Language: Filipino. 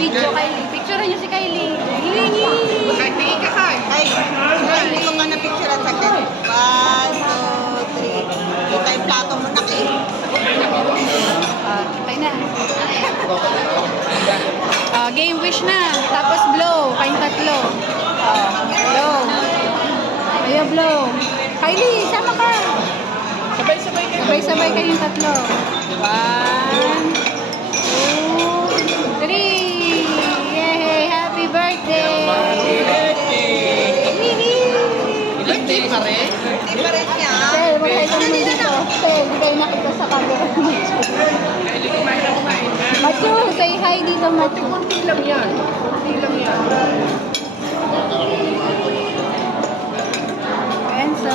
Video Kylie. Picture niyo si Kylie. Kahit tingin ka ka. Ay, hindi ko nga na-picture at saglit. 1, 2, 3. Kita yung plato mo na kayo. Kitay na. Game wish na. Tapos blow. Kayong tatlo. Blow. Ayaw blow. Kylie, sama ka. Sabay-sabay kayo. Sabay-sabay kayong tatlo. 1, 2, 3. Yay! Happy birthday! Birthday pa rin? Hindi pa rin niya. Sir, magkaya mo dito. Sir, hindi kayo nakita sa camera. Hindi kumain na kumain. Machu, say hi dito, Machu. Kunti lang yan. Kunti lang yan. And so,